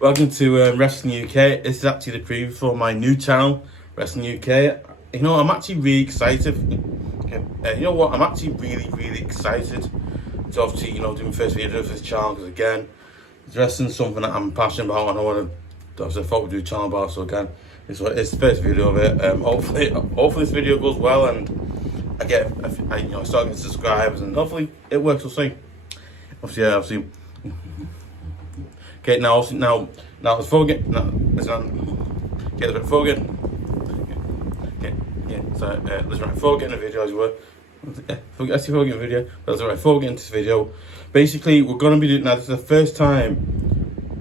Welcome to Wrestling UK. This is actually the preview for my new channel, Wrestling UK. You know, I'm actually really excited. You know what? I'm actually really excited to obviously, do my first video for this channel because again, wrestling is something that I'm passionate about and I want to. I thought we'd do a channel about. So again, it's the first video of it. Hopefully this video goes well and I start getting subscribers and hopefully it works. We'll see. Obviously. Okay, now let's focus. Let's focus. Okay, yeah. So let's before we get in the video, as you were. Let's before we get in the video. That's alright. Before we get into this video, basically we're gonna be doing now. This is the first time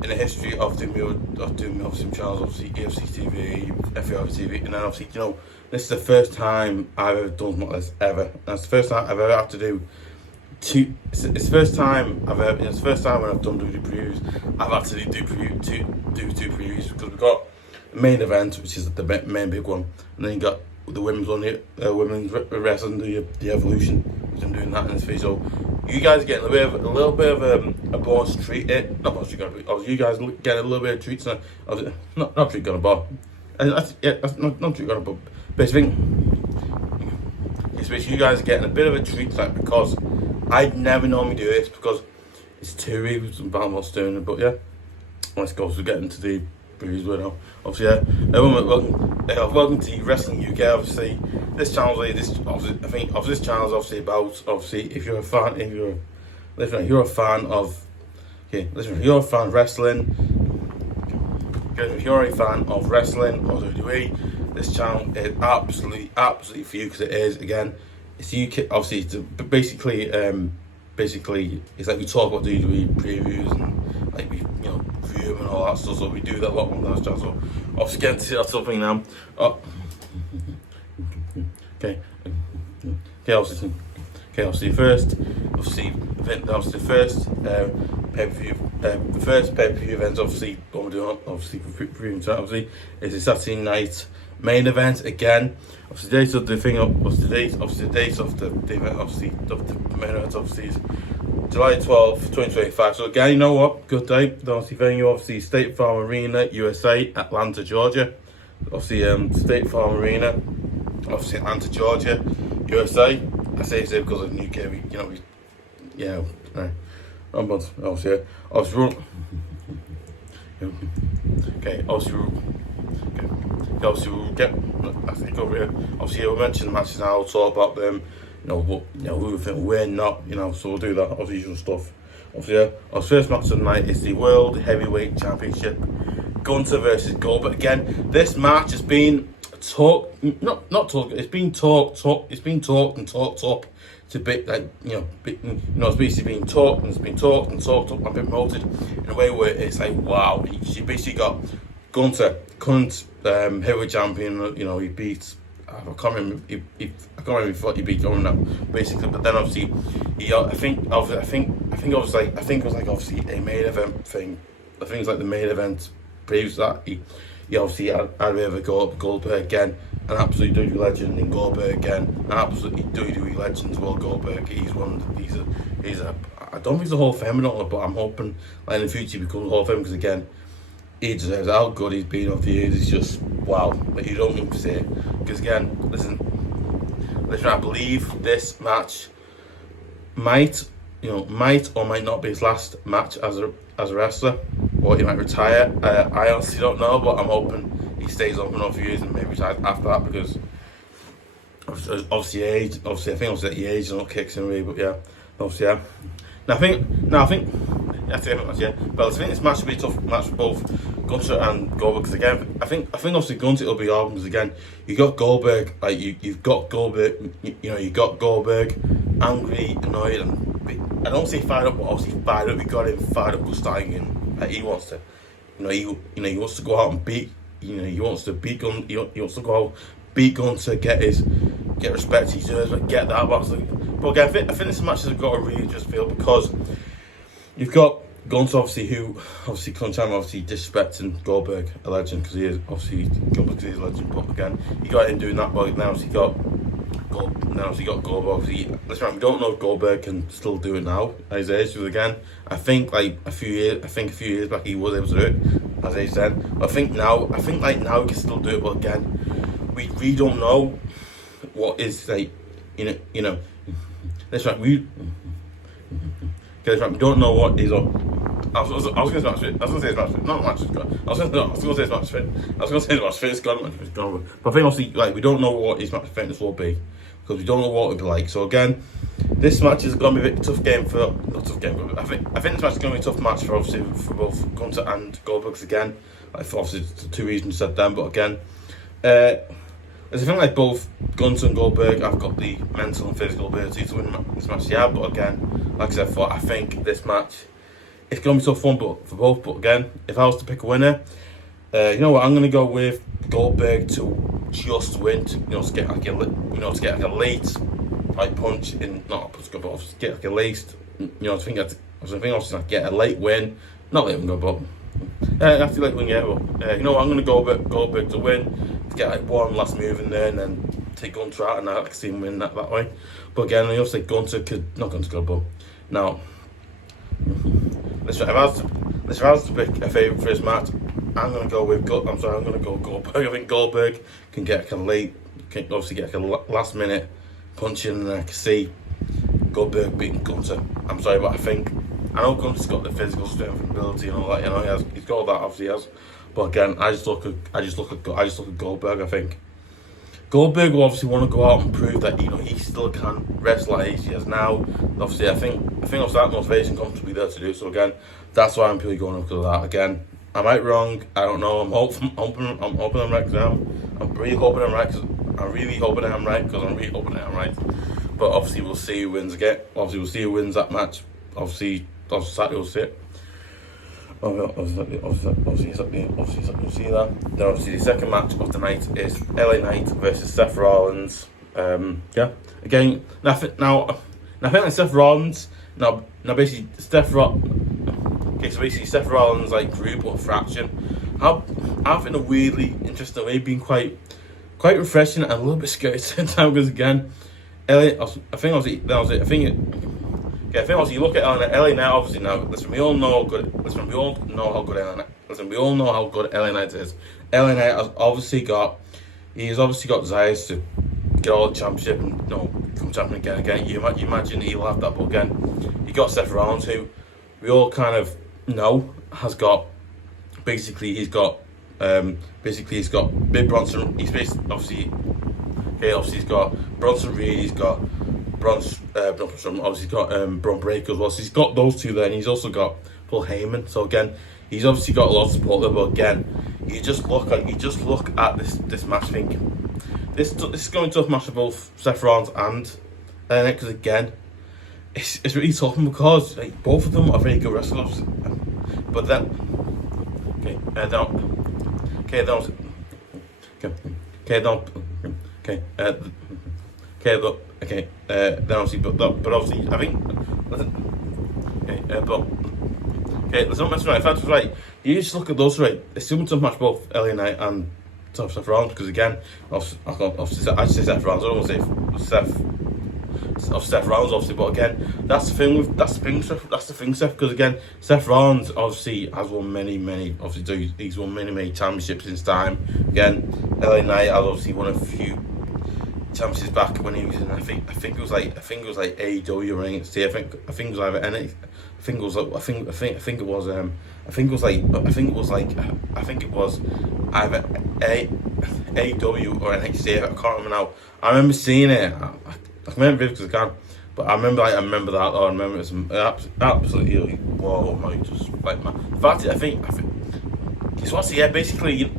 in the history of doing obviously channels, obviously EFC TV, FAR TV, and then obviously this is the first time I've ever done something like this ever. That's the first time I've ever had to do. It's the first time I've ever. It's the first time when I've done two previews. I've had to do two previews because we've got the main event, which is the main big one, and then you got the women's one, women's wrestling, the Evolution. Which I'm doing that in this video. You guys are getting a little bit of a bonus treat. Not bonus treat, you guys getting a little bit of treats. Not treat gonna bar. That's not treat gonna bar. Basically, you guys are getting a bit of a treat tonight because I'd never normally do this because it's too reviews and Balmore's doing it, but yeah, let's go. So get into the reviews now. Obviously, welcome to Wrestling UK. Obviously, this channel, this channel is obviously about if you're a fan, if you're a fan of wrestling, if you're a fan of wrestling or WWE, this channel is absolutely for you because it is again. It's UK, obviously. Basically, it's like we talk about WWE previews and like we, review and all that stuff. So we do that a lot on that channel. So obviously, getting to see that something now. Okay. Obviously, the first pay-per-view event. Obviously, what we're doing, obviously, for previewing tonight, obviously, is a Saturday night main event again. Obviously, the date of the thing. Obviously, the date of the event. Obviously, of the main event. Obviously, is July 12th, 2025. So again, you know what? Good day. Obviously, venue. Obviously, State Farm Arena, USA, Atlanta, Georgia. Obviously, State Farm Arena. Obviously, Atlanta, Georgia, USA. I say it's because of the UK. Obviously we'll get. I think over here. Obviously we'll mention the matches now. We'll talk about them. Who we think we're not. So we'll do that. All the usual stuff. Obviously, our first match of the night is the World Heavyweight Championship. Gunther versus Goldberg. Again, this match has been talked. It's been talked up to bit like it's basically been talked up and been promoted in a way where it's like wow. You basically got Gunther, current heavyweight champion. He beat. I can't remember. I can't remember what he beat going now. Basically, but then obviously, I think it was obviously a main event thing. I think it's like the main event previous to that. He obviously had a bit of a go up Goldberg again, an absolute WWE legend in Goldberg again, an absolutely WWE legend as well. Goldberg, he's a I don't think he's a Hall of Famer, but I'm hoping like in the future he becomes a Hall of Famer because again, he deserves how good he's been over the years. It's just wow, like you don't need to say. Because again, listen, I believe this match might or might not be his last match as a wrestler, or he might retire. I honestly don't know, but I'm hoping he stays on for another few years and maybe retires after that because obviously age. Obviously, I think the age and all kicks in really, but yeah, obviously yeah. Now I think that's the match, yeah. But I think this match will be a tough match for both Gunther and Goldberg because again, I think obviously Gunther will be hard because again, you got Goldberg, like you've got Goldberg, you got Goldberg, angry, annoyed, and I don't say fired up, but obviously fired up. We got him fired up, starting in. Like he wants to, he wants to go out and beat, he wants to beat Gun, he wants to go out, beat Gunther, get respect he deserves, but get that. But again, I think this match has got a really just feel because you've got Gunther, obviously, who current champion, obviously disrespecting Goldberg, a legend, because he is obviously Goldberg, because he is a legend. But again, you got him doing that. But now obviously got Goldberg. Obviously, that's right. We don't know if Goldberg can still do it now at his age. Because again, I think a few years back he was able to do it. as they said. But I think now we can still do it, but again, we really don't know what is like, you know. That's right. We don't know what is up. I was going to say match fit. I was going to say match fit. Not match fit. I was going to say match fit. I was going to say match fit. It's gone. But I think obviously, like, we don't know what his match fitness will be because we don't know what it'll be like. So again, this match is going to be a bit tough game for. Not tough game, but I think this match is going to be a tough match for obviously for both Gunther and Goldberg again. Like for obviously the two reasons said then, but again, I think like both Gunther and Goldberg have got the mental and physical ability to win this match. Yeah, but again, like I said, I think this match. It's going to be tough fun for both, but again, if I was to pick a winner, you know what, I'm going to go with Goldberg to just win, to get like a late like punch in, not a punch, but obviously get like a late, I think obviously like get a late win, not late win, but after late win, yeah. But you know what, I'm going to go with Goldberg to win, to get like one last move in there, and then take Gunther out, and I can see him win that way. But again, I also think Gunther could not Gunther, but now. If I was to pick a favourite for this match, I'm going to go Goldberg. I think Goldberg can get obviously get a last minute punch in, and I can see Goldberg beating Gunther. I'm sorry, but I know Gunther's got the physical strength and ability and all that. He's got all that, obviously he has. But again, I just look at Goldberg. I think Goldberg will obviously want to go out and prove that he still can wrestle like he has now. Obviously, I think obviously that motivation comes to be there to do so. Again, that's why I'm purely going up to that. Again, I might be wrong. I don't know. I'm hoping I'm right. I'm really hoping I'm right. I'm really hoping I'm right. But obviously, we'll see who wins again. Obviously, we'll see who wins that match. Obviously Saturday we'll see it. Obviously, we'll see that. Then obviously the second match of the night is LA Knight versus Seth Rollins. Again, now I think like Seth Rollins. Now basically Seth Rollins like group or fraction. I've in a weirdly interesting way been quite refreshing and a little bit scary at the same time because again, I think you look at LA Knight. Obviously, now listen, we all know how good LA Knight is. LA Knight has obviously got desires to get all the championship and become champion again. You imagine he'll have that, but again, you got Seth Rollins, who we all kind of know has got. Basically, he's got Big Bronson. He's obviously he's got Bronson Reed. He's got obviously got Braun Breaker as well. So he's got those two there, and he's also got Paul Heyman. So again, he's obviously got a lot of support there. But again, you just look at this match. Think this is going to be a tough match for both Seth Rollins and Nick, because again, it's really tough because like, both of them are very good wrestlers. But then, then obviously, but obviously, I think, let's not mess around. If that's right, you just look at those right. It's too much to match both LA Knight and Seth Rollins because again, I say Seth Rollins. I don't want to say Seth Rollins, obviously, but again, that's the thing, Seth. Because again, Seth Rollins obviously has won many. Obviously, he's won many championships in his time. Again, LA Knight has obviously won a few championships back when he was in. I think it was like AEW or NXT. I think it was either NXT. I think it was either AEW or NXT. I can't remember now. I remember seeing it. I can remember it because I can, but I remember that. I remember it's absolutely whoa, my just like man. In fact, I think it's what's basically.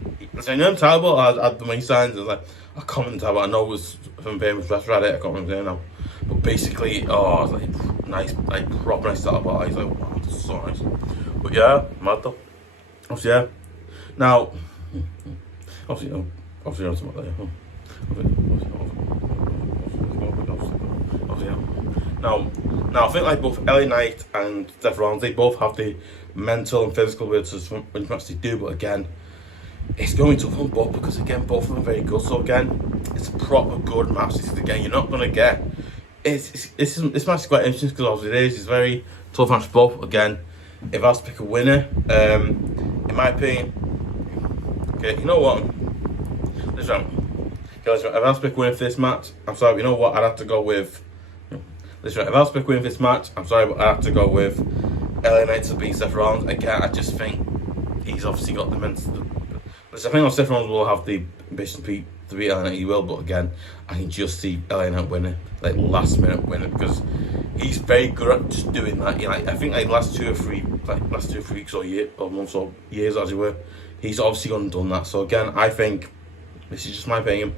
I know Talbot had the main signs. Like I can't remember Talbot. I know it was from famous wrestler. I can't remember now. But basically, it was like nice, like proper nice Talbot. He's like, wow, this is so nice. But yeah, mad though. Obviously, yeah. Now, obviously, Now I think like both LA Knight and Seth Rollins, they both have the mental and physical abilities when you actually do, but again, it's going to fun both because again, both of them are very good. So again, it's a proper good match. Again, you're not gonna get. This match is quite interesting because obviously it's very tough match for both. Again, if I was to pick a winner, it in my opinion, okay, you know what? Listen, guys, if I was to pick a winner for this match, I'm sorry, you know what? I'd have to go with. Listen, if I was to pick a winner for this match, I'm sorry, but I'd have to go with LA Knight to beat Seth Rollins. Again, I just think he's obviously got the mental. Listen, I think Seth Rollins will have the ambition to beat LA Knight. He will, but again, I can just see LA Knight winning, like last minute winning, because he's very good at just doing that. You know, I think like last two or three weeks or months or years as it were, he's obviously gone and done that. So again, I think this is just my opinion.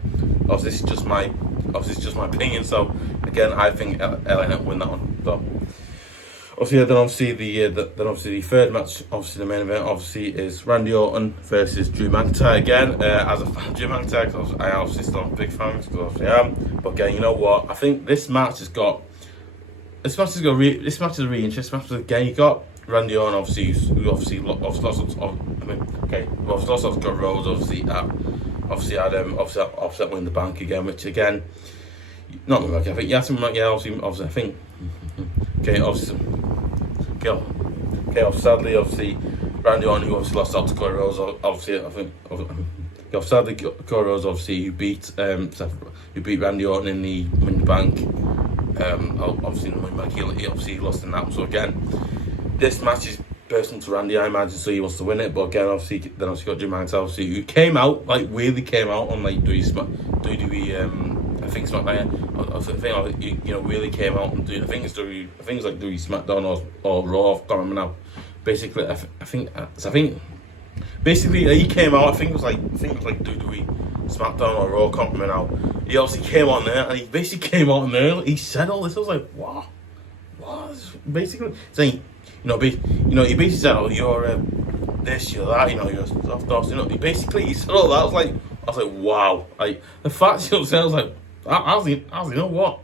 Obviously, this is just my opinion. So again, I think LA Knight win that one. So obviously, then obviously the third match, obviously the main event, obviously is Randy Orton versus Drew McIntyre again. As a fan of Drew McIntyre, because I obviously still am a big fan, because obviously I am. But again, you know what? I think this match is really interesting. Again, you got Randy Orton, obviously lost got Rose, obviously had win the bank again, which again, not really. I think obviously I think. Sadly, obviously, Randy Orton, who obviously lost out to Cody Rhodes, sadly, Cody Rhodes, obviously, who beat Randy Orton in the Money Bank. Obviously, in the Money Bank, he obviously lost in that. So again, this match is personal to Randy, I imagine, so he wants to win it. But again, obviously got Drew McIntyre, obviously, who came out on like WWE. I think SmackDown. Really came out and doing. I think it's like WWE SmackDown or Raw. I can't remember now. Basically, I think basically he came out. I think it was like WWE SmackDown or Raw. I can't remember now. He obviously came on there, and he basically came out there. He said all this. I was like, what? Basically saying, he basically said, oh, you're this, you're that, you're soft, he said all that. I was like, wow. Like the fact I was like. You know what?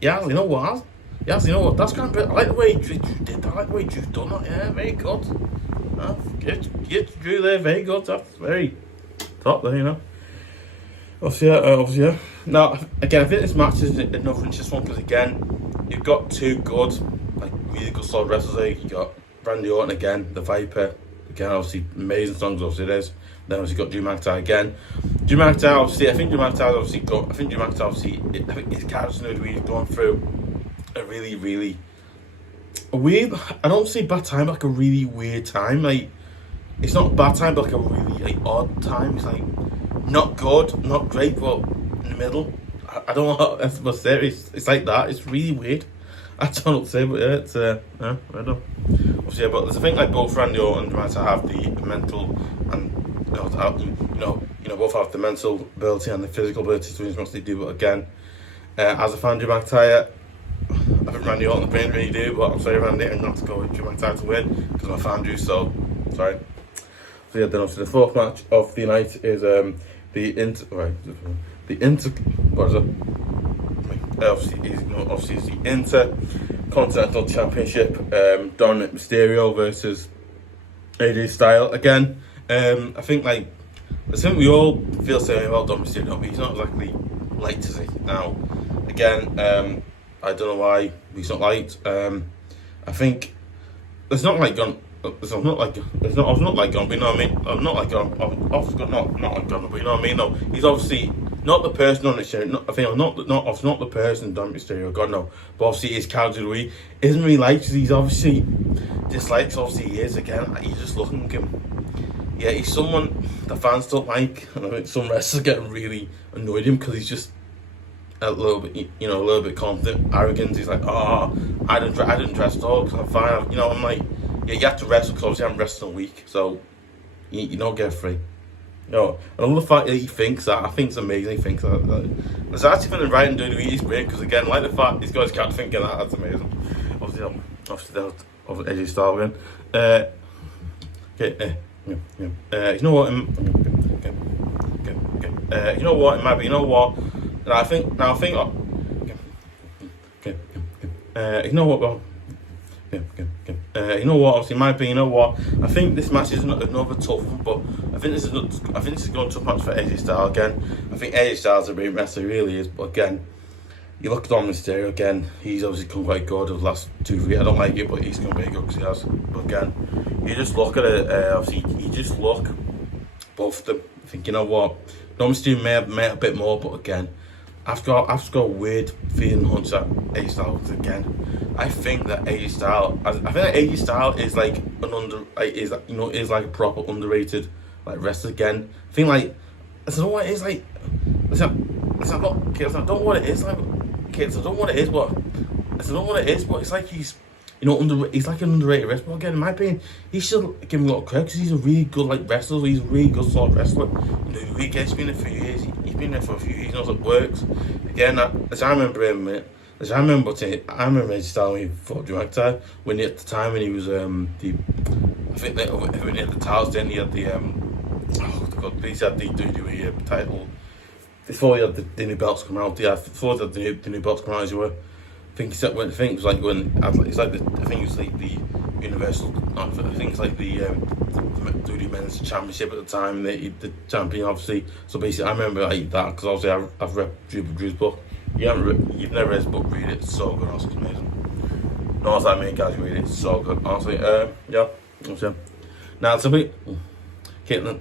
Yeah, you know what? That's kind of bit. I like the way Drew did that. I like the way Drew's done that. Yeah, very good. Get Drew there, very good. That's very top there, Obviously, yeah. Now, again, I think this match is another interesting one because again, you've got two good, really good solid wrestlers there. You got Randy Orton again, the Viper. Again, obviously, amazing songs, obviously it is. Then obviously got Drew McIntyre again. Drew McIntyre, obviously, I think his character he's gone through a really, really weird, I don't say bad time, but like a really weird time. Like, it's not a bad time, but like a really odd time. It's like not good, not great, but in the middle. I don't know how else to say it. It's like that. It's really weird. I don't know what to say, but yeah, it's I don't know. Obviously, yeah, but there's a thing like both Randy Orton and Drew McIntyre have the mental and both have the mental ability and the physical ability to do what they do. But again, as a fan of Drew McIntyre, I think Randy Orton the really do. But I'm sorry, Randy, I'm not to go with Drew McIntyre to win because I'm a fan of Drew. So sorry. So yeah, then obviously the fourth match of the night is obviously it's the Intercontinental Championship. Dominik Mysterio versus AJ Styles again. I think we all feel the same about Dominik Mysterio, but he's not exactly liked, is he? Now, again, I don't know why he's not liked. I think it's not like Gun. But you know what I mean? I'm not like Gun. I'm obviously not like Gun, but you know what I mean? No, he's obviously not the person on the show. I think I'm not the person Dominik Mysterio. God no, but obviously his character he isn't really liked. He's obviously dislikes. Obviously he is again. You just looking at him. Yeah, he's someone the fans don't like, and I think some wrestlers get really annoyed at him because he's just a little bit confident, arrogant. He's like, I didn't dress at all because I'm fine. I'm like, yeah, you have to wrestle because obviously I'm wrestling a week, so you don't get free. And I love the fact that he thinks that. I think it's amazing. He thinks that. There's actually been the writing doing he's great because again, like the fact he's got his cat thinking that's amazing. Obviously that was AJ Styles again. Okay. You know what? You know what? It might be. You know what? I think. You know what? Well. You know what? Obviously, in my opinion, you know what? I think this match is another tough one, but I think this is going to be a tough match for AJ Styles again. I think AJ Styles is a great wrestler, he really is. But again, You look at Dominik Mysterio again, he's obviously come quite good over the last 2-3. I don't like it, but he's come very good because he has. But again, you just look at it, obviously, you just look, both of them, think, you know what, Dominik Mysterio may have a bit more, but again, I've got a weird feeling hunch at AJ Styles again. I think that AJ Styles is like is like a proper underrated like wrestler again. I think like I don't know what it is like. I don't know what it is like. Kids, I don't know what it is, but it's like he's he's like an underrated wrestler. But again, in my opinion, he should give him a lot of credit because he's a really good like wrestler. He's a really good solid wrestler. He's been there for years. He's been there for a few years. He knows it works. Again, as I remember him, I remember AJ Styles when he fought McIntyre when at the time when he was when he had the titles, then he had the he had the WWE title. Before he had the new belts come out, before the new belts come out, as you were. I think it was like the Universal. I think it's like the WWE Men's Championship at the time. The champion, obviously. So basically, I remember like that because obviously I've read Drew's book. You've never read his book, read it. It's so good, honestly, it's amazing. No, it's like me, guys, read it. It's so good, honestly. Yeah. Now, to me, Caitlin,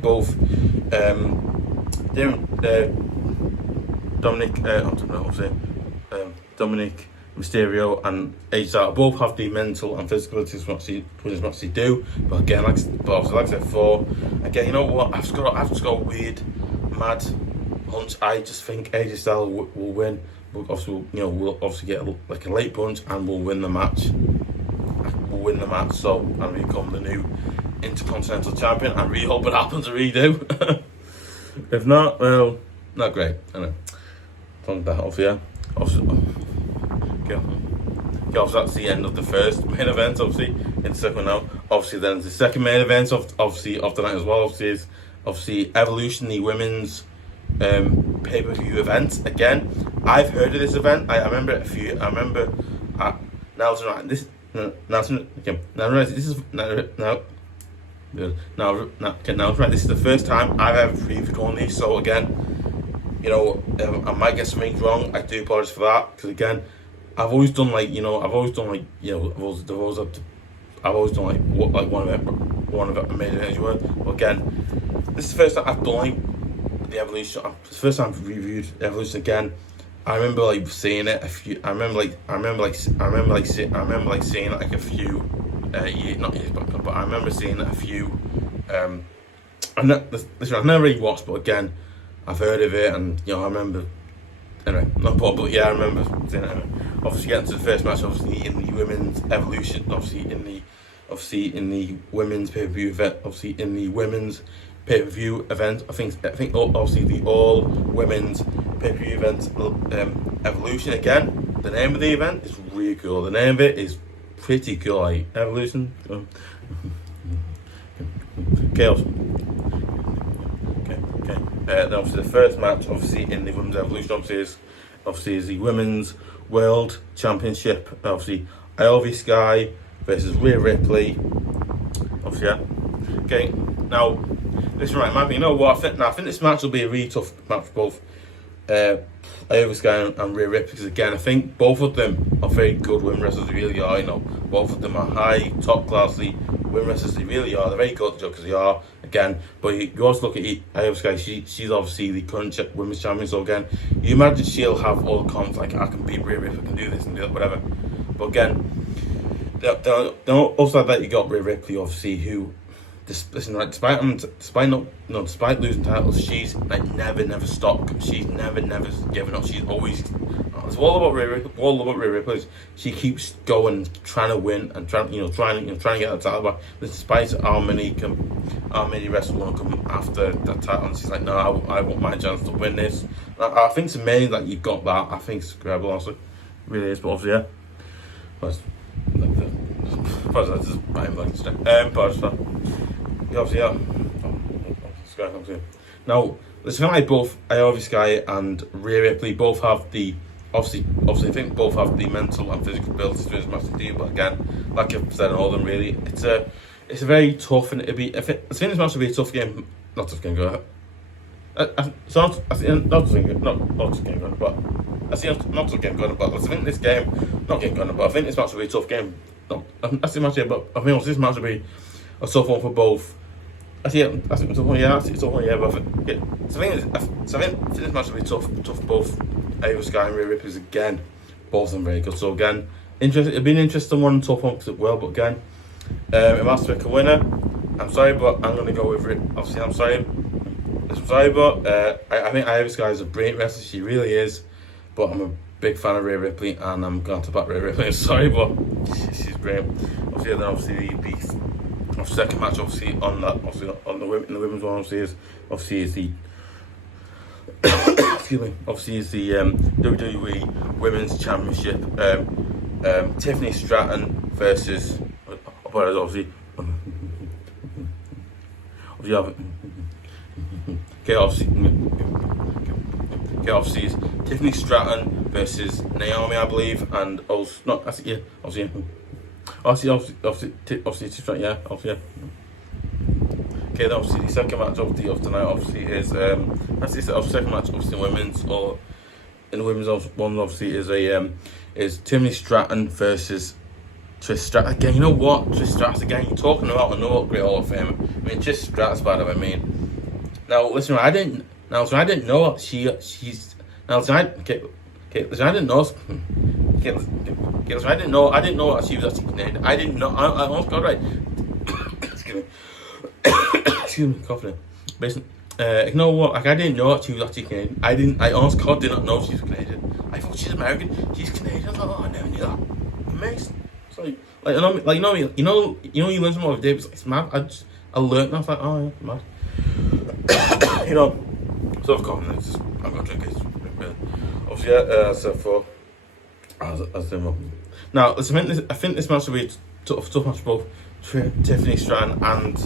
both Dominik Mysterio and AJ Styles both have the mental and physical abilities to actually do. But again, like I said before, again, you know what? I've just got a weird, mad hunch. I just think AJ Styles will win. We'll obviously get like a late punch and we'll win the match. So and become the new intercontinental champion. I really hope it happens. I really do. If not, well, not great. I know. Talking that off, yeah. Obviously, that's the end of the first main event. Obviously, in the second now. Obviously, then the second main event of the night as well. Obviously, is Evolution, the women's pay-per-view event. Again, I've heard of this event. I remember this is the first time I've ever previewed one of these. So again, I might get some things wrong. I do apologize for that because again, I've always done one of it made it as you were. But again, this is the first time I've done the Evolution. It's the first time I've reviewed Evolution again. I remember seeing it a few. I remember seeing it like a few not years back, but I remember seeing it a few. I've never really watched, but again, I've heard of it, and I remember. Anyway, not part, but yeah, I remember seeing it. Anyway. Obviously, getting to the first match, obviously in the women's Evolution, obviously in the women's pay-per-view event, I think obviously the all women's pay-per-view event, Evolution again. The name of the event is really cool. The name of it is pretty cool, like Evolution. Chaos. Okay. Then obviously the first match, obviously in the women's Evolution, obviously is the women's world championship. Obviously, Ivy Sky versus Rhea Ripley. Obviously, yeah. Okay. Now, this right, might be. You know what? I think this match will be a really tough match for both Ivy Sky and Rhea Ripley because again, I think both of them are very good women wrestlers. They really are. Both of them are high, top classy women wrestlers. They really are. They're very good because they are. Again, but you also look at Ivy Sky. She's obviously the current women's champion. So again, you imagine she'll have all the confidence like I can beat Rhea Ripley, I can do this and do that, whatever. But again, also that you got Rhea Ripley, obviously, who. Despite losing titles, she's never stopped. She's never given up. She's always. It's all about Rhea Ripley. She keeps going, trying to win and trying to get that title back. Despite how many wrestlers want to come after that title, and she's like, no, I want my chance to win this. I think it's amazing that you've got that. I think it's incredible, honestly, it really is. But obviously, yeah. Obviously, yeah. Now, let's like both Ivy Sky and Rhea Ripley both have the obviously I think both have the mental and physical ability to do this match to do. But again, like I've said, all of them really, it's a very tough, and I think this match will be a tough game. Not tough game, go ahead. I see not getting Gunner, but I see not getting Gunner, but I think this game, not getting Gunner, but I think this match will be a tough game. No, I see match here, but I think this match will be a tough one for both. I think it's a tough one, yeah, but I think this match will be tough for both Sky and Rhea Ripley again. Both of them very good. So again, it'll be an interesting one, tough one as well, but again, it has to pick a winner. I'm sorry, but I'm going to go with Rip. Obviously, I'm sorry, but I think Irish Sky is a brilliant wrestler. She really is. But I'm a big fan of Rhea Ripley, and I'm going to back Rhea Ripley. I'm sorry, but she's brilliant. Obviously, the second match, obviously on the women's one, obviously is the excuse me. Obviously is the WWE Women's Championship. Tiffany Stratten versus obviously obviously it's Tiffany Stratten versus Naomi, I believe, and also obviously Stratten, yeah, obviously, yeah. Okay, then obviously the second match of the night obviously is second match obviously women's, or in the women's one obviously is Tiffany Stratten versus Trish Stratus again. You know what? Trish Stratus again. You're talking about another great Hall of Famer. I mean, Trish Stratus, by the way. I mean, now listen. I didn't know she's. Now listen. Listen. I didn't know. Listen. I didn't know that she was actually Canadian. I didn't know. I almost got right. Excuse me. Excuse me. Coughing. Basically, you know what? Like, I didn't know that she was actually Canadian. I honest God did not know she was Canadian. I thought she's American. She's Canadian. I never knew that. Amazing. You learn something every day. It's mad. I learned. And I was like, oh yeah, mad. So I've got I'm gonna drink it. Obviously, yeah. So for now, I think this match will be a tough match for both Tiffany Stratten and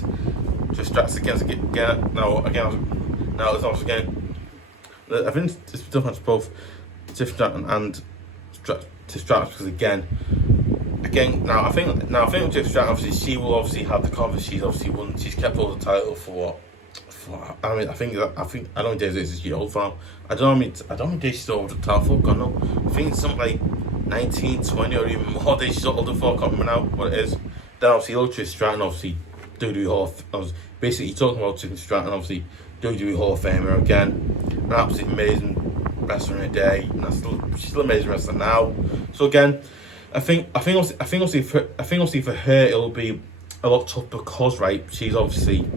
Trish Stratus against again. Now it's also again. I think it's a tough match for both Tiffany Stratten and Trish Stratus because again, now I think with Tiffany Stratten, obviously she will obviously have the confidence. She's obviously won. She's kept all the title for what? I don't think days is she old for now. I don't know days she's over the title for. God no. I think it's something like 19, 20 or even more days she's older for. I can't remember now what it is. Then obviously Trish Stratten, obviously WWE Hall of basically talking about Tiffany Stratten, obviously WWE Hall of Famer again. An absolutely amazing wrestler in a day, and she's still an amazing wrestler now. So again, I think obviously for her it'll be a lot tough because she's obviously.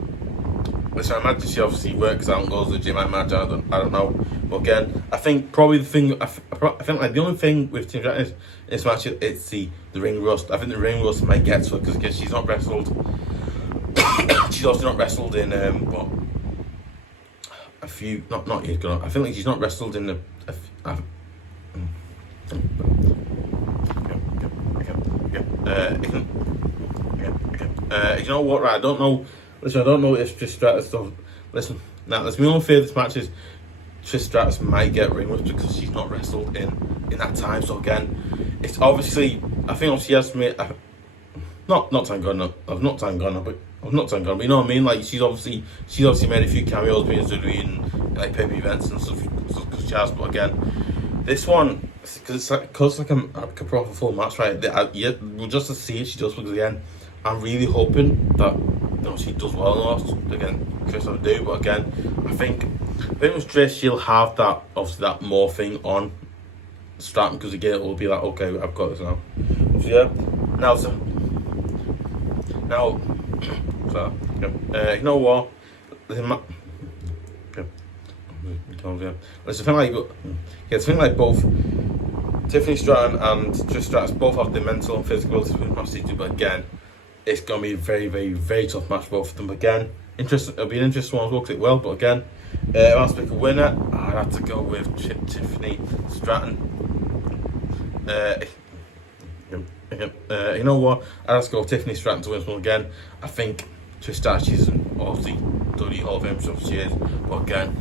Listen, I imagine she obviously works out and goes to the gym. I imagine I don't know, but again, I think probably the thing I think like the only thing with Tiffany Stratten is this match it's the ring rust. I think the ring rust might get to her because again she's not wrestled. She's also not wrestled in a few not years ago. I think like she's not wrestled in you know what? Right, I don't know. Listen, I don't know if Trish Stratus stuff. Listen, now let's be honest. This match is Trish Stratus might get ring rust because she's not wrestled in that time. So again, it's obviously I think she has made not time gone. I've not time gone, but you know what I mean. Like she's obviously made a few cameos being doing like pay-per-view events and stuff. Because she has, but again, this one because it's like a proper full match, right? We'll just to see if she does because again, I'm really hoping that. She does well in the again, Trish will do, but again, I think with Trish she'll have that obviously that more thing on Stratten because again it will be like okay I've got this now. So yeah, you know what? It's a thing like both Tiffany Stratten and Trish Stratus both have the mental and physical ability to match each other, but again. It's going to be a very, very, very tough match for both of them. But again, it'll be an interesting one as well because it will. But again, if I have to pick a winner, I'd have to go with Tiffany Stratten. You know what? I'd have to go with Tiffany Stratten to win this one again. I think Trish Stratus, she's obviously WWE Hall of Fame, so she is. But again,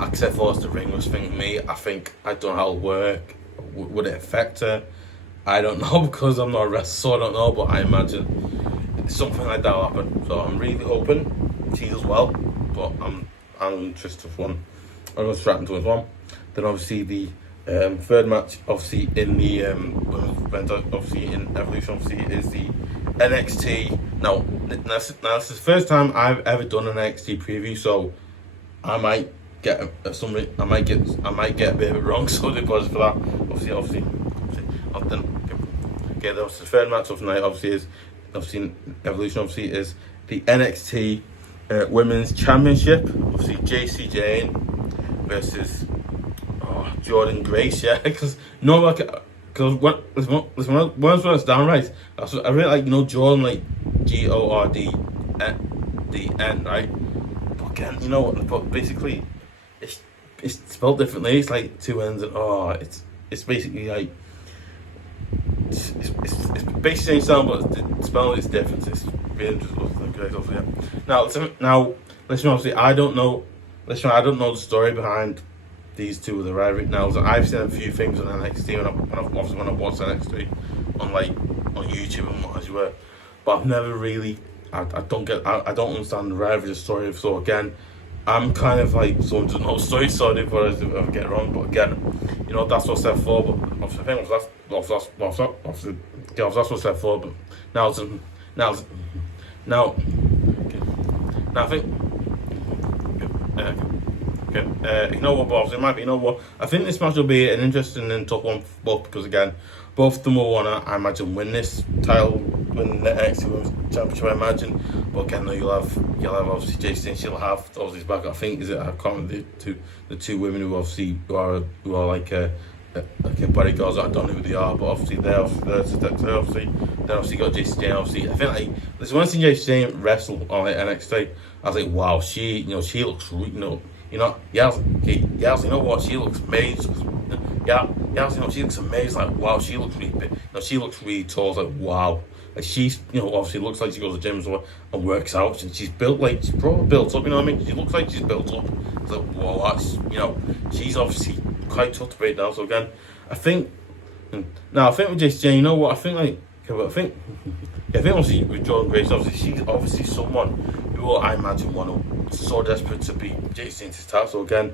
except for the ring rust thing, me, I don't know how it'll work. Would it affect her? I don't know because I'm not a wrestler, so I don't know. But I imagine something like that will happen. So I'm really hoping she does well. But I'm and Trish to won. I'm going to Stratten to win one. Then obviously the third match, obviously in the women's event, obviously in Evolution, obviously is the NXT. Now this is the first time I've ever done an NXT preview, so I might get I might get a bit of it wrong. So the apologies for that. Obviously. Okay, that was the third match of the night. Obviously is in Evolution. Obviously is the NXT Women's Championship. Obviously Jacy Jayne versus Jordynne Grace. Yeah, because when it's down right, that's what I really like. Jordan, like Gordn, right? But again, but basically it's spelled differently. It's like two N's and it's basically like it's basically the same sound, but the spelling is different. It's really interesting. Yeah. Now, listen. Obviously, I don't know the story behind these two of the rivalry. Now, I've seen a few things on NXT when I've watched NXT on YouTube and what as you were, but I've never really. I don't understand the rivalry story. So again, I'm kind of like someone doesn't know story. Sorry if I ever get it wrong, but again, that's what Seth for. But obviously, I think that's what Seth for. But now, I think. I think this match will be an interesting and tough one for both, because again, both of them will want to, I imagine, win this title, win the NXT Women's Championship, I imagine. But again, you'll have obviously Jacy Jayne. She'll have obviously back. I think I can't remember the two women who are like bodyguards. I don't know who they are, but obviously they obviously got Jacy Jayne. Obviously, I think when I seen Jacy Jayne wrestle on NXT, I was like, wow, she looks she looks amazing. She looks amazing. Like, wow, she looks really big. She looks really tall. Like, wow. Like, she's, obviously looks like she goes to the gym and works out. And she's probably built up. You know what I mean? She looks like she's built up. It's like, wow, that's, she's obviously quite tough to beat now. So again, I think with Jacy Jayne, I think obviously with Jordynne Grace, obviously she's obviously someone who I imagine so desperate to beat Jacy Jayne to title. So again,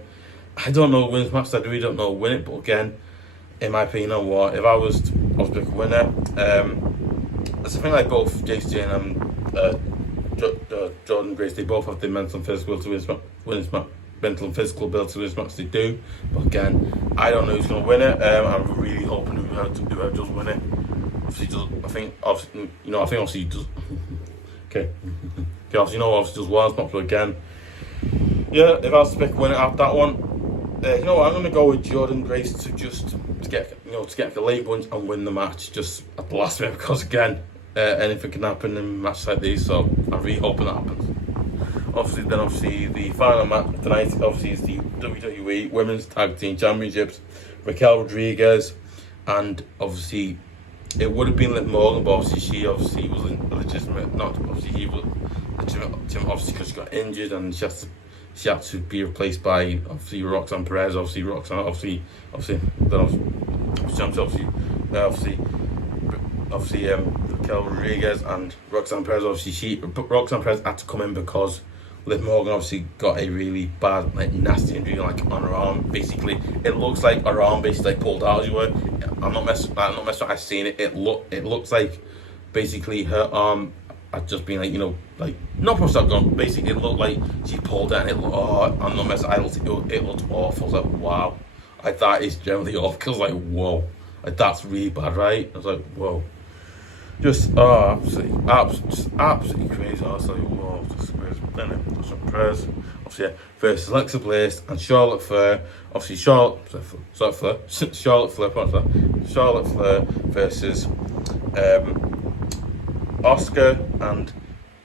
I don't know who wins the match. I really don't know who win it. But again, in my opinion, if I was to pick a winner, it's a thing like both Jacy Jayne and Jordynne Grace. They both have the mental and physical ability to win this match. They do. But again, I don't know who's going to win it. I'm really hoping whoever does win it. I think obviously he does. Okay. Obviously does well. It's not for again. Yeah, if I was to pick a winner out that one, I'm going to go with Jordynne Grace to get a late punch and win the match just at the last minute, because again, anything can happen in matches like these. So I'm really hoping that happens. Obviously the final match tonight obviously is the WWE Women's Tag Team Championships. Raquel Rodriguez, and obviously it would have been Liv Morgan, but obviously she was legitimate. Not obviously he was legitimate, obviously, because she got injured and she had to be replaced by obviously Roxanne Perez. Obviously Raquel Rodriguez and Roxanne Perez. Obviously Roxanne Perez had to come in because Liv Morgan obviously got a really bad, nasty injury, on her arm. Basically, it looks like her arm basically pulled out, as you were. I'm not messing. I've seen it. It looks like basically her arm had just been not prostate gone. Basically, it looked like she pulled out. I'm not messing. It looked awful. I was like, wow. That is generally awful. Cause whoa. That's really bad, right? I was like, whoa. Absolutely crazy. I was like, whoa, just crazy. Then Perez, obviously, versus Alexa Bliss and Charlotte Flair. Obviously, Charlotte Flair versus Aska and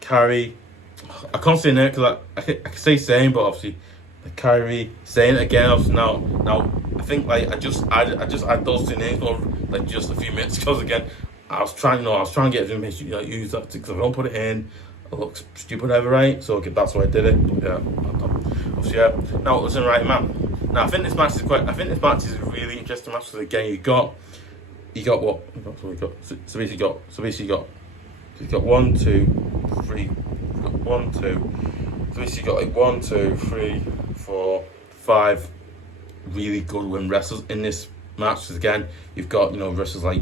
Kuri. I can't say name because I can say Sane, but obviously Kuri, Sane again. Obviously now I think I just add those two names just a few minutes, because again, I was trying to get them to use that, because if I don't put it in, it looks stupid ever, right? So okay, that's why I did it. But yeah, obviously, yeah. Now listen, right, man. Now I think this match is a really interesting match. So again, you got what? So basically you got 1, 2, 3. You've got 1, 2, basically got like 1, 2, 3, 4, 5 really good women wrestlers in this match. Because again, you've got wrestlers like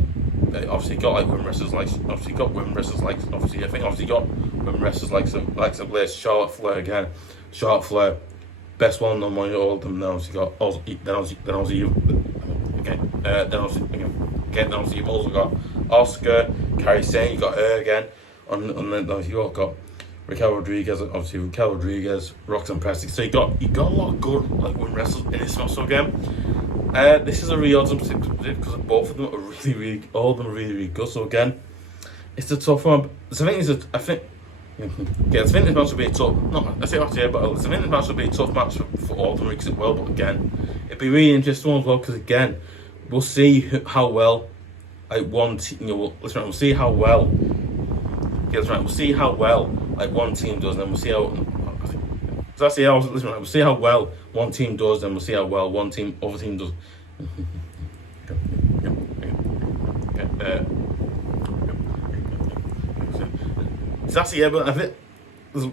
obviously got like women wrestlers like obviously got women wrestlers like obviously I think obviously got women wrestlers like Alexa Bliss, Charlotte Flair again, Charlotte Flair, best one among all of them. Then obviously got then obviously you've also got Aska, Sane, you got her again, and then obviously you've got Raquel Rodriguez, Roxanne Perez. So you got a lot of good like women wrestlers in this match. So again, this is a really odd because both of them are all of them are really good. So again, it's a tough one. So I think this match will be a tough. I think this match will be a tough match for all of them because it will. But again, it'd be really interesting one as well because again, we'll see how well like one team. We'll see how well. We'll see how well like one team does, and then we'll see how. We'll see how well one team does, then we'll see how well other team does. But I think there's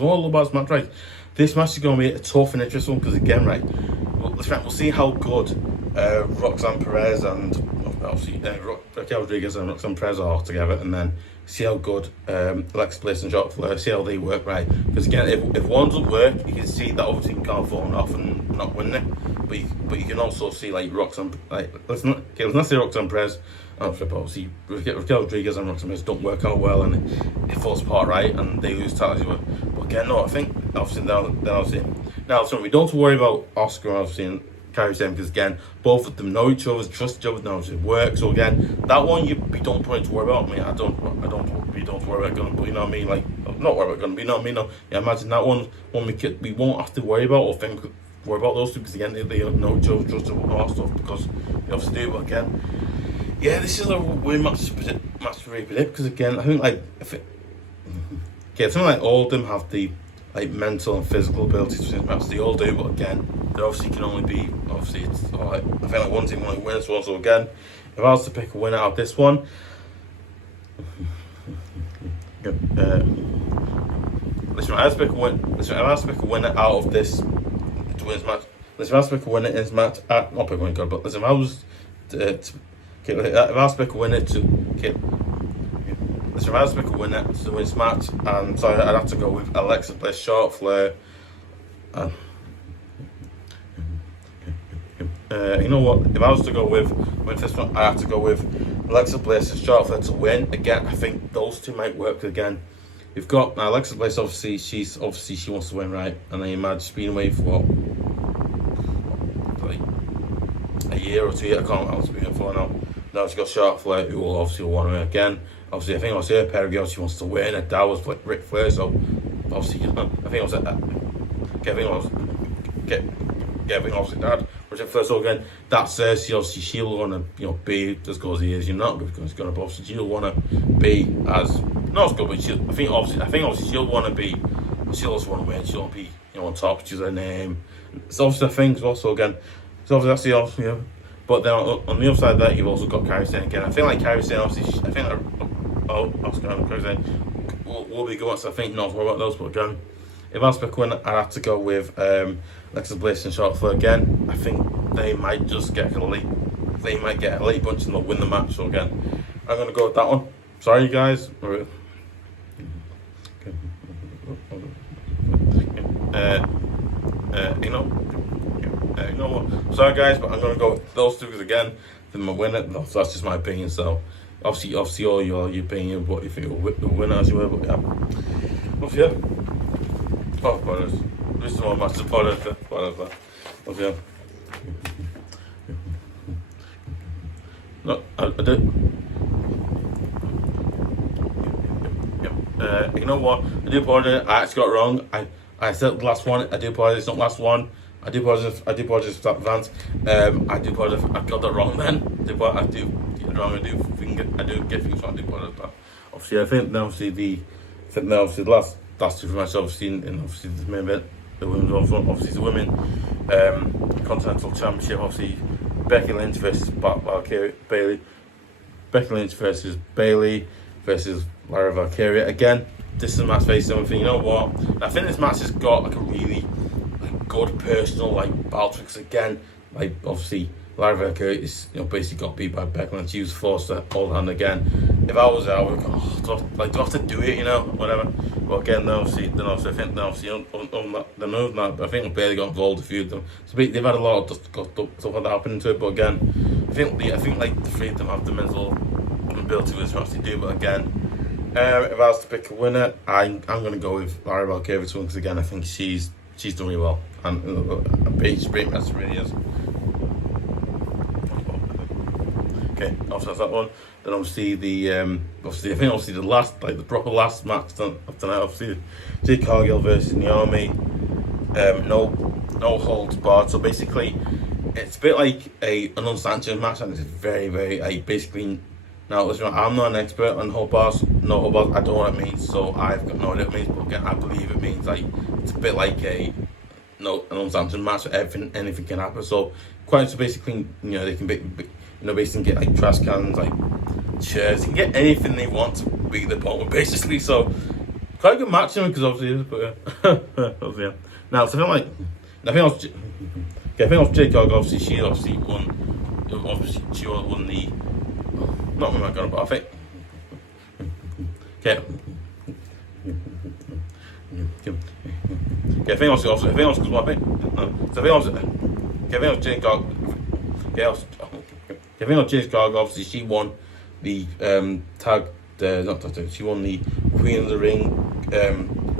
more about this match, right? This match is going to be a tough and interesting one because again, right, we'll see how good Roxanne Perez and obviously Raquel Rodriguez and Roxanne Perez are together, and then see how good Alexa Bliss and Charlotte Flair, see how they work, right? Because again, if one doesn't work, you can see that other team can't fall off and not win it. But you can also see like Roxanne, let's not say Roxanne Perez. Obviously, Raquel Rodriguez and Roxanne Perez don't work out well, and it falls apart, right? And they lose titles. But again, no, I think obviously now we don't have to worry about Oscar obviously and Kairi Sane because again, both of them know each other, trust each other, know it works. So again, that one you don't need to worry about. I mean, I don't worry about Gunn, but you know what I mean. Like, not worry about Gunn, but you know what I mean. No, yeah, imagine that one we won't have to worry about or worry about those two because again they know each other, trust each other, all that stuff because they obviously do. But again, yeah, this is a weird match to really predict because again, I think something like all of them have the like mental and physical ability to win matches. They all do, but again, they obviously can only be it's alright. I think like one team only wins one. So again, if I was to pick a winner out of this one, if I was to pick a winner out of this to win this match, if I was to pick a winner in this match, not pick a winner, but listen, if I was to pick a winner to win this match, and so I'd have to go with Alexa Bliss, Charlotte Flair. You know what? If I was to go with this one, I have to go with Alexa Bliss and Charlotte Flair to win. Again, I think those two might work. Again, you've got Alexa Bliss. Obviously, she wants to win, right? And then you imagine she's been away for like a year or 2 years. I can't remember how it's been for now. Now she's got Charlotte Flair, who will obviously want to win again. Obviously, I think her pair of girls she wants to win. Her dad was Ric Flair, so obviously, Kevin obviously dad. Which first of all, again, that says she'll want to be as good as he is. You're not because going to obviously she'll want to be as not as good, but I think obviously she'll want to be. She'll also want to win. She'll want to be on top. She's her name. It's obviously the things also again. So obviously that's the But then on the other side of that, you've also got Kairi Sane again. I feel like Kairi Sane obviously. I think Kairi Sane will be good ones. I think not worry about those, but again, if I was to pick one, I'd have to go with Alexa Bliss and Charlotte Flair again. I think they might just get a late. They might get a late bunch and they'll win the match. So again, I'm gonna go with that one. Sorry, guys. You know what? Sorry, guys, but I'm gonna go with those two because again, they're my winner. No, so that's just my opinion. So obviously, all your opinion, what you think the winner as you were, but yeah. Oh, Perez. This is more match to Perez. Okay. No, I did. You know what? I do apologize. I actually got it wrong. I said the last one. I do apologize. It's not last one. I do apologize for that advance. I do apologize. I got that wrong then. I do get it wrong. I do get things wrong. I do apologize. But obviously, I think now the last two matches obviously and obviously the main event, the women's also obviously the women continental championship. Obviously, Becky Lynch versus Bailey. Becky Lynch versus Bailey. versus Lara Valkyria. Again, this is a match based on something. You know what? I think this match has got like a really good personal bout, because again, obviously Lara Valkyria is basically got beat by Becky and she was forced to hold on again. If I was there, I would go, do I have to do it, whatever. But again, I think I think they barely got involved, a few of them. So they've had a lot of stuff like that happening to it. But again, I think the three of them have the mental ability to actually do. But again, if I was to pick a winner, I'm going to go with Lara Valkyria because again, I think she's done really well, and that's really is. Okay, after that one, then obviously the last, the proper last match of tonight, obviously Jade Cargill versus Naomi, no holds barred. So basically, it's a bit like an unsanctioned match, and it's very, very basically. Now, listen, I'm not an expert on hold bars. No hold bars, I don't know what it means, so I've got no idea what it means. But again, I believe it means it's a bit like an unsanctioned match where anything can happen. So basically, they can basically get trash cans, chairs, they can get anything they want to beat the opponent, basically. So quite a good match, because obviously, but obviously, yeah. Now, so I think Jade Cargill, obviously, she won. Obviously, she won the. Not when I got it, but I think. Okay. I think Jacy Jayne, obviously she won the she won the Queen of the Ring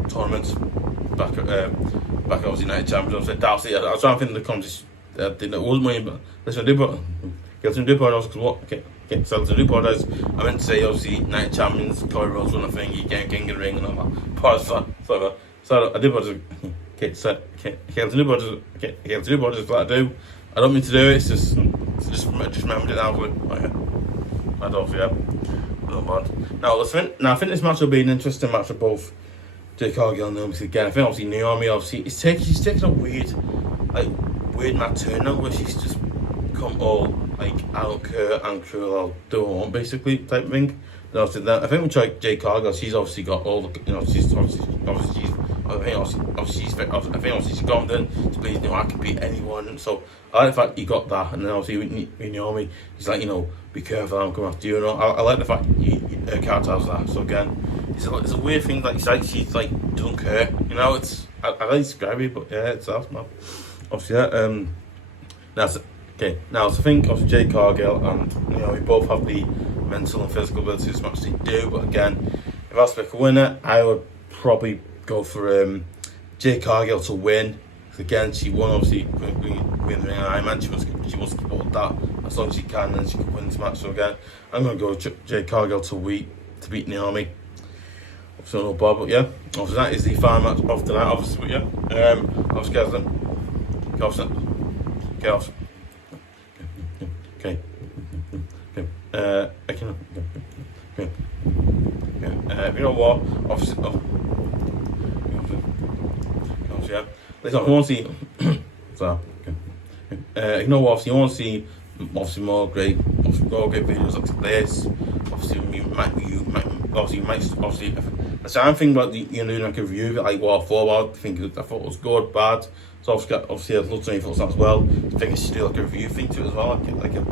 tournament back obviously United Champions. I was trying to think of the competition. It wasn't money, but listen, I do apologize because what? Okay, so I do apologize. I meant to say obviously United Champions, Cody Rhodes won the thing, you get King of the Ring and all that. So I do apologize. I do apologize for that. I don't mean to do it. It's just remembered it now. I don't feel not bad. Now I think this match will be an interesting match for both Jade Cargill and Naomi. Again, I think obviously Naomi she's taking a weird mad turn now where she's just become all I don't care, I'm cruel, I'll do what I want basically type thing. And obviously I think with Jade Cargill, she's obviously got all the she's confident to believe I can beat anyone. So I like the fact you got that, and then obviously with Naomi, he's be careful, I'm coming after you. I like the fact her character has that. So again, it's a weird thing. She's doesn't care. It's I like to describe it, but yeah, it's that man. Obviously, that's okay. Now, so I think obviously Jade Cargill and we both have the mental and physical ability to match. They do, but again, if I was to pick a winner, I would probably go for Jade Cargill to win. Again, she won obviously Queen of the Ring, and I imagine she wants to hold that as long as she can, and she can win this match. So again, I'm going to go with Jade Cargill to beat Naomi. So no bad, but yeah, obviously that is the final match of tonight. Obviously, but yeah, obviously guys, then okay. You know what? Obviously, yeah. Listen, you want to see. So, you know what? If you want to see, obviously more great videos like this. Obviously, I'm thinking about doing like a review of it, what I thought about. I thought it was good, bad. So obviously, I'd love to know your thoughts on that as well. I think I should do like a review thing to it as well, like a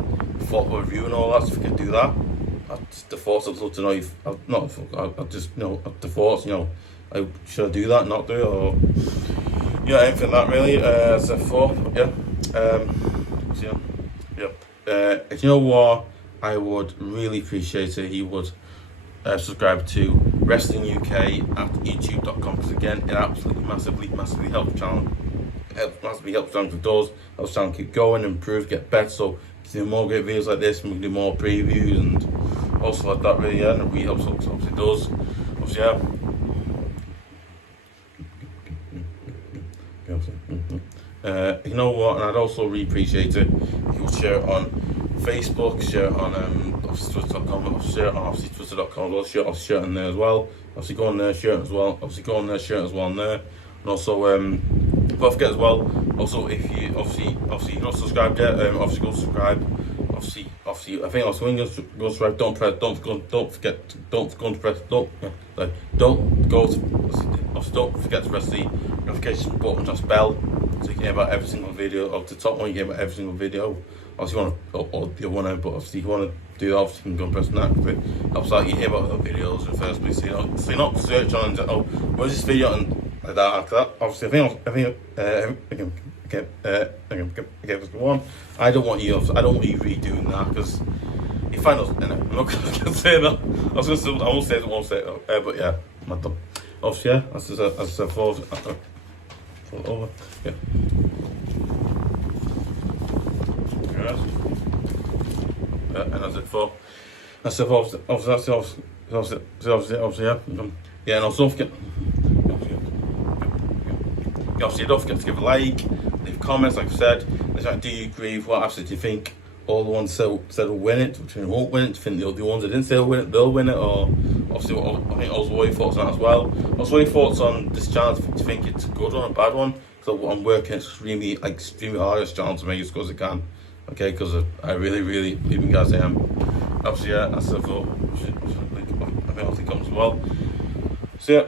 thoughtful review and all that. So if we could do that, that's the thoughts. I'd love to know if I just the thoughts. Should I do that? Not do it? Or anything like that really. As a thought, if you know what, I would really appreciate it. You would subscribe to Wrestling UK at youtube.com, because again, it absolutely massively helps the channel. Massively helps the channel with doors, helps the channel keep going, improve, get better. So we can do more great videos like this, and we can do more previews and also like that really, and it really helps. Obviously it does. Obviously, you know what, and I'd also really appreciate it if you would share it on Facebook, share it on Twitter.com, share it on obviously Twitter.com, share it on there as well. Obviously go on there, share it as well. Obviously go on there, share it as well on there. And also don't forget as well. Also, if you obviously you're not subscribed yet, obviously go subscribe. Obviously obviously, I think also when you go to press, don't press, don't forget, don't go to press, don't go to, obviously don't forget to press the notification button, just bell, so you can hear about every single video. Up the top one, you can hear about every single video. Obviously, you want to, or the other one out, but obviously, if you want to do that, obviously, you can go and press that. But helps out you hear about the videos in the first place, so you're not searching on and say, oh, where's this video, and like that, after that. Obviously, I don't want you redoing that, because you find out, I'm not going to say that. I was going to say, I won't say it, but yeah, I'm not done. Obviously, yeah, that's just a fall over, yeah. And that's it for. Obviously, yeah. Yeah, and also obviously don't forget to give a like, leave comments, like I said. Do you agree with what absolutely you think? All the ones said will win it, which won't win it. Do you think the ones that didn't say they'll win it? Or obviously, I think also what your thoughts on that as well. Also, what your thoughts on this challenge? Do you think it's a good one or a bad one? So I'm working extremely hard this challenge to make it as good as I can. Okay, because I really believe in guys. I am. Obviously, yeah, that's the vote. I think comes as well. So yeah.